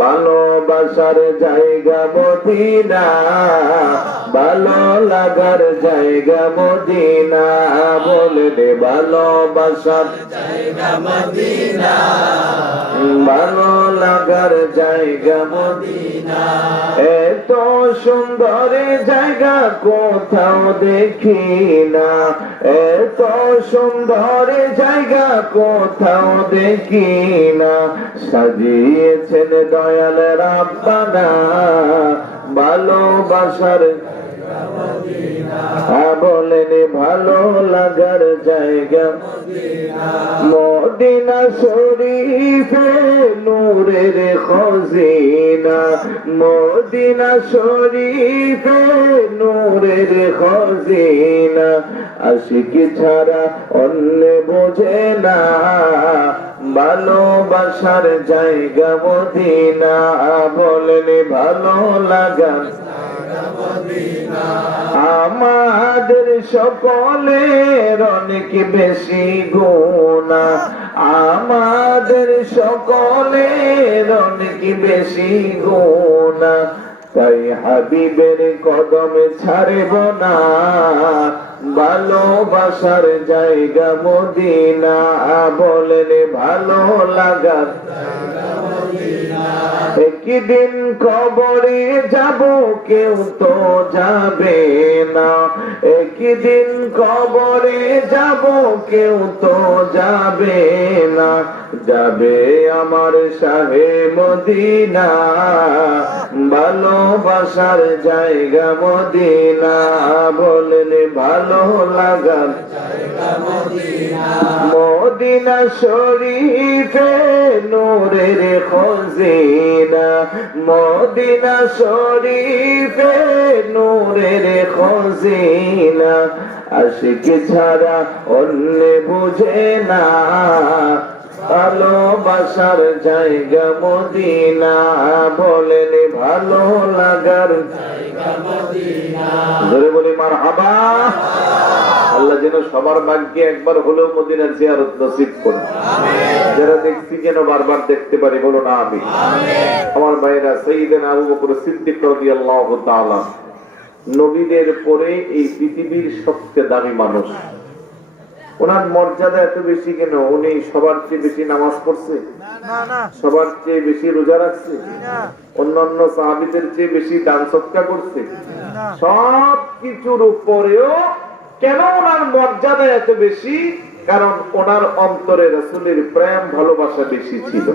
ভালোবাসার জায়গা মদিনা, ভালো লাগার জায়গা মদিনা, বলেন ভালোবাসার জায়গা মদিনা, ভালো লাগার জায়গা মদিনা। এত সুন্দর জায়গা কোথাও দেখি না, এত সুন্দর জায়গা কোথাও দেখি না, সাজিয়েছেন দয়াল রাব্বানা ভালোবাসার জায়গা মদিনা, বলেন ভালো লাগার জায়গা মদিনা। মদিনা শরীফে নূরের খজিনা, মদিনা শরীফে নূরের খজিনা, আশিকি ছাড়া অন্য বোঝে না, ভালোবাসার জায়গা মদিনা, বলেন ভালো লাগার জায়গা মদিনা। আমাদের সকলের অনেক বেশি গুনাহ, আমাদের সকলের অনেক বেশি গুনাহ, তাই হাবিবের কদমে ছাড়ব না, ভালোবাসার জায়গা মদিনা, বলেন ভালো লাগার জায়গা মদিনা। একদিন কবরে যাব কেউ তো যাবে না, একদিন কবরে যাব কেউ তো যাবে না, যাবে আমার শাহে মদিনা, ভালোবাসার জায়গা মদিনা, বলেন ভালো লাগার জায়গা মদিনা। মদিনা শরীফে নূরের খজিনা, মদিনা শরীফে নূরের খজিনা, আশিকি ছাড়া অন্য বুঝে না, ভালোবাসার জায়গা মদিনা, বলেন ভালো লাগার জায়গা মদিনা। ধরে বলি মারহাবা। আল্লাহ যেন সবার ভাগ্যে একবার হলেও মদিনার জিয়ারত নসিব করেন, যারা দেখছি যেন বারবার দেখতে পারি, বলো না আমিন। আমার ভাইরা, সাইয়েদনা আবু বকর সিদ্দিক রাদিয়াল্লাহু তাআলা নবীদের পরে এই পৃথিবীর সবচেয়ে দামি মানুষ। ওনার মর্যাদা এত বেশি কেন? উনি সবার চেয়ে বেশি নামাজ পড়ছে, সবার চেয়ে বেশি রোজা রাখছে, অন্যান্য সাহাবীদের চেয়ে বেশি দান সদকা করছে, সব কিছুর উপরেও কেন ওনার মর্যাদা এত বেশি? কারণ ওনার অন্তরে রাসূলের প্রেম ভালোবাসা বেশি ছিল।